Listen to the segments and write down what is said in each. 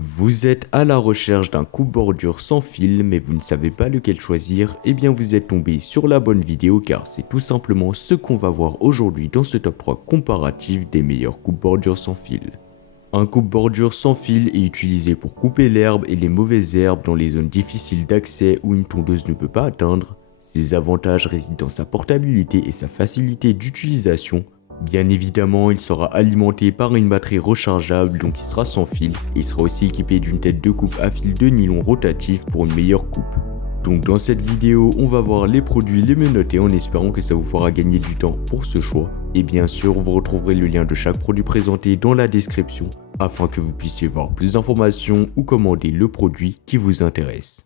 Vous êtes à la recherche d'un coupe-bordure sans fil mais vous ne savez pas lequel choisir, eh bien vous êtes tombé sur la bonne vidéo car c'est tout simplement ce qu'on va voir aujourd'hui dans ce top 3 comparatif des meilleurs coupe-bordures sans fil. Un coupe-bordure sans fil est utilisé pour couper l'herbe et les mauvaises herbes dans les zones difficiles d'accès où une tondeuse ne peut pas atteindre. Ses avantages résident dans sa portabilité et sa facilité d'utilisation. Bien évidemment, il sera alimenté par une batterie rechargeable donc il sera sans fil et il sera aussi équipé d'une tête de coupe à fil de nylon rotatif pour une meilleure coupe. Donc dans cette vidéo, on va voir les produits les mieux notés en espérant que ça vous fera gagner du temps pour ce choix. Et bien sûr, vous retrouverez le lien de chaque produit présenté dans la description afin que vous puissiez voir plus d'informations ou commander le produit qui vous intéresse.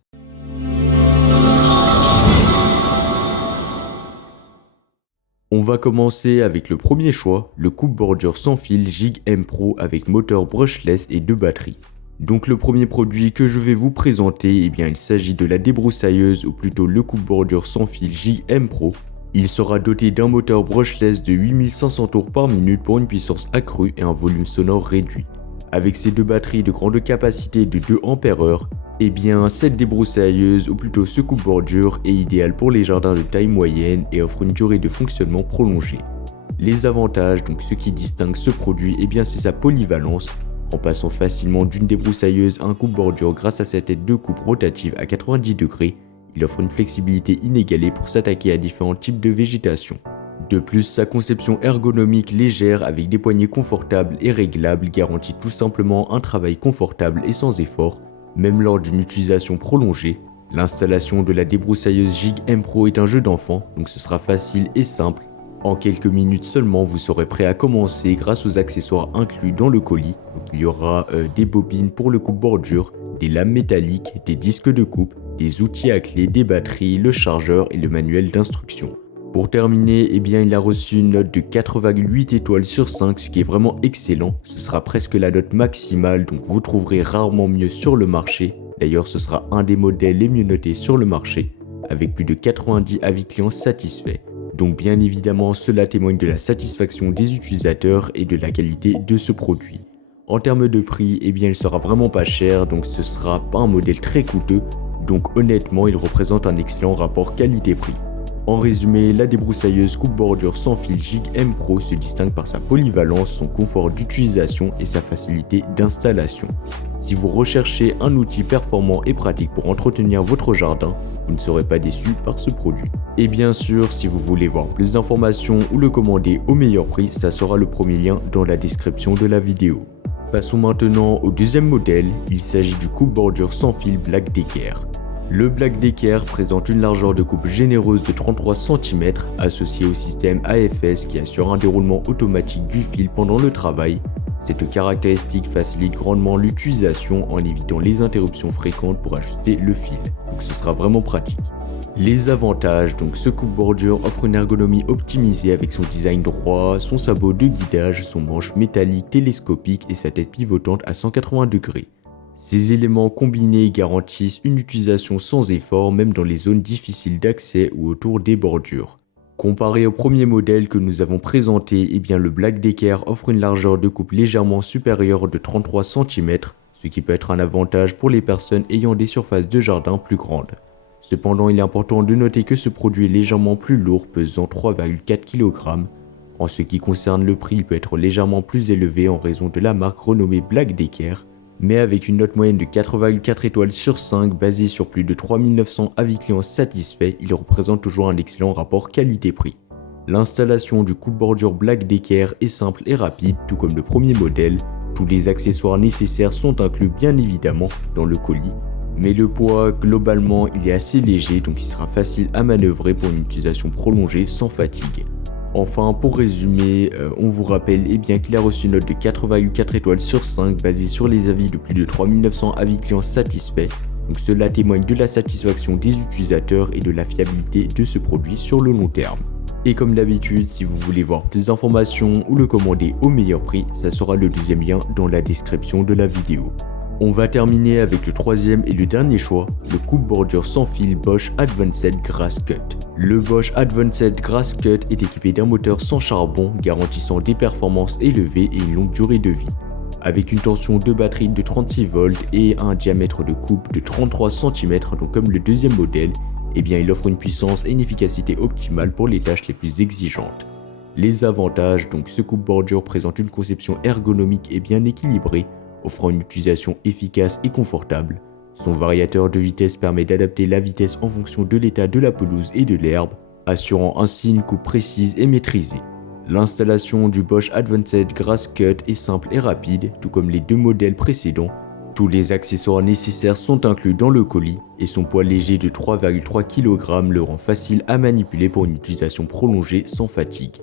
On va commencer avec le premier choix, le coupe-bordure sans fil Jig M Pro avec moteur brushless et 2 batteries. Donc le premier produit que je vais vous présenter, il s'agit de la débroussailleuse ou plutôt le coupe-bordure sans fil Jig M Pro. Il sera doté d'un moteur brushless de 8500 tours par minute pour une puissance accrue et un volume sonore réduit. Avec ses 2 batteries de grande capacité de 2 Ah, cette débroussailleuse ou plutôt ce coupe-bordure est idéal pour les jardins de taille moyenne et offre une durée de fonctionnement prolongée. Les avantages, donc ce qui distingue ce produit, c'est sa polyvalence. En passant facilement d'une débroussailleuse à un coupe-bordure grâce à sa tête de coupe rotative à 90 degrés, il offre une flexibilité inégalée pour s'attaquer à différents types de végétation. De plus, sa conception ergonomique légère avec des poignées confortables et réglables garantit tout simplement un travail confortable et sans effort, même lors d'une utilisation prolongée. L'installation de la débroussailleuse Jig M Pro est un jeu d'enfant, donc ce sera facile et simple. En quelques minutes seulement, vous serez prêt à commencer grâce aux accessoires inclus dans le colis. Donc, il y aura des bobines pour le coupe-bordure, des lames métalliques, des disques de coupe, des outils à clé, des batteries, le chargeur et le manuel d'instruction. Pour terminer, il a reçu une note de 4,8 étoiles sur 5, ce qui est vraiment excellent. Ce sera presque la note maximale, donc vous trouverez rarement mieux sur le marché. D'ailleurs, ce sera un des modèles les mieux notés sur le marché, avec plus de 90 avis clients satisfaits. Donc bien évidemment, cela témoigne de la satisfaction des utilisateurs et de la qualité de ce produit. En termes de prix, il sera vraiment pas cher, donc ce sera pas un modèle très coûteux. Donc honnêtement, il représente un excellent rapport qualité-prix. En résumé, la débroussailleuse coupe-bordure sans fil Jig M Pro se distingue par sa polyvalence, son confort d'utilisation et sa facilité d'installation. Si vous recherchez un outil performant et pratique pour entretenir votre jardin, vous ne serez pas déçu par ce produit. Et bien sûr, si vous voulez voir plus d'informations ou le commander au meilleur prix, ça sera le premier lien dans la description de la vidéo. Passons maintenant au deuxième modèle, il s'agit du coupe-bordure sans fil Black Decker. Le Black Decker présente une largeur de coupe généreuse de 33 cm associée au système AFS qui assure un déroulement automatique du fil pendant le travail. Cette caractéristique facilite grandement l'utilisation en évitant les interruptions fréquentes pour ajuster le fil, donc ce sera vraiment pratique. Les avantages, donc ce coupe-bordure offre une ergonomie optimisée avec son design droit, son sabot de guidage, son manche métallique télescopique et sa tête pivotante à 180 degrés. Ces éléments combinés garantissent une utilisation sans effort même dans les zones difficiles d'accès ou autour des bordures. Comparé au premier modèle que nous avons présenté, le Black Decker offre une largeur de coupe légèrement supérieure de 33 cm, ce qui peut être un avantage pour les personnes ayant des surfaces de jardin plus grandes. Cependant, il est important de noter que ce produit est légèrement plus lourd, pesant 3,4 kg. En ce qui concerne le prix, il peut être légèrement plus élevé en raison de la marque renommée Black Decker, mais avec une note moyenne de 4,4 étoiles sur 5 basée sur plus de 3900 avis clients satisfaits, il représente toujours un excellent rapport qualité-prix. L'installation du coupe-bordure Black Decker est simple et rapide, tout comme le premier modèle. Tous les accessoires nécessaires sont inclus bien évidemment dans le colis, mais le poids globalement il est assez léger donc il sera facile à manœuvrer pour une utilisation prolongée sans fatigue. Enfin, pour résumer, on vous rappelle qu'il a reçu une note de 4,4 étoiles sur 5 basée sur les avis de plus de 3900 avis clients satisfaits. Donc cela témoigne de la satisfaction des utilisateurs et de la fiabilité de ce produit sur le long terme. Et comme d'habitude, si vous voulez voir plus d'informations ou le commander au meilleur prix, ça sera le deuxième lien dans la description de la vidéo. On va terminer avec le troisième et le dernier choix, le coupe-bordure sans fil Bosch Advanced Grass Cut. Le Bosch Advanced Grass Cut est équipé d'un moteur sans charbon garantissant des performances élevées et une longue durée de vie. Avec une tension de batterie de 36 volts et un diamètre de coupe de 33 cm, donc comme le deuxième modèle, eh bien il offre une puissance et une efficacité optimale pour les tâches les plus exigeantes. Les avantages, donc ce coupe-bordure présente une conception ergonomique et bien équilibrée, offrant une utilisation efficace et confortable. Son variateur de vitesse permet d'adapter la vitesse en fonction de l'état de la pelouse et de l'herbe, assurant ainsi une coupe précise et maîtrisée. L'installation du Bosch Advanced Grass Cut est simple et rapide, tout comme les deux modèles précédents. Tous les accessoires nécessaires sont inclus dans le colis et son poids léger de 3,3 kg le rend facile à manipuler pour une utilisation prolongée sans fatigue.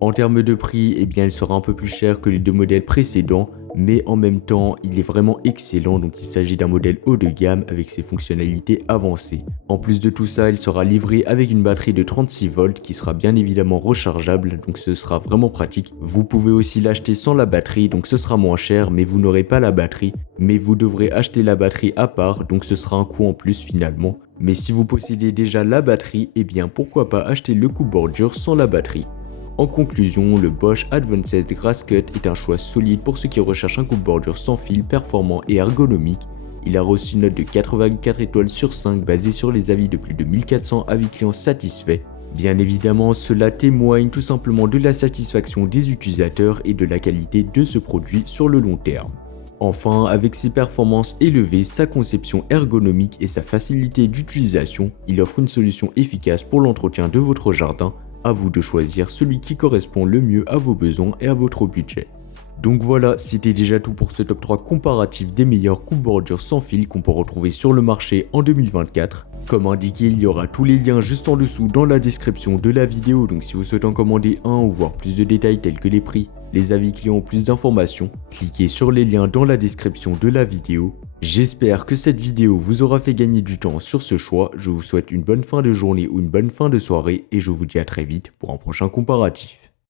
En termes de prix, eh bien il sera un peu plus cher que les deux modèles précédents, mais en même temps, il est vraiment excellent, donc il s'agit d'un modèle haut de gamme avec ses fonctionnalités avancées. En plus de tout ça, il sera livré avec une batterie de 36 volts qui sera bien évidemment rechargeable, donc ce sera vraiment pratique. Vous pouvez aussi l'acheter sans la batterie, donc ce sera moins cher, mais vous n'aurez pas la batterie, mais vous devrez acheter la batterie à part, donc ce sera un coût en plus finalement. Mais si vous possédez déjà la batterie, eh bien pourquoi pas acheter le coupe-bordure sans la batterie. En conclusion, le Bosch Advanced Grass Cut est un choix solide pour ceux qui recherchent un coupe-bordure sans fil performant et ergonomique. Il a reçu une note de 4,4 étoiles sur 5 basée sur les avis de plus de 1400 avis clients satisfaits. Bien évidemment, cela témoigne tout simplement de la satisfaction des utilisateurs et de la qualité de ce produit sur le long terme. Enfin, avec ses performances élevées, sa conception ergonomique et sa facilité d'utilisation, il offre une solution efficace pour l'entretien de votre jardin. À vous de choisir celui qui correspond le mieux à vos besoins et à votre budget. Donc voilà, c'était déjà tout pour ce top 3 comparatif des meilleurs coupe-bordures sans fil qu'on peut retrouver sur le marché en 2024. Comme indiqué, il y aura tous les liens juste en dessous dans la description de la vidéo, donc si vous souhaitez en commander un ou voir plus de détails tels que les prix, les avis clients ou plus d'informations, cliquez sur les liens dans la description de la vidéo. J'espère que cette vidéo vous aura fait gagner du temps sur ce choix, je vous souhaite une bonne fin de journée ou une bonne fin de soirée et je vous dis à très vite pour un prochain comparatif.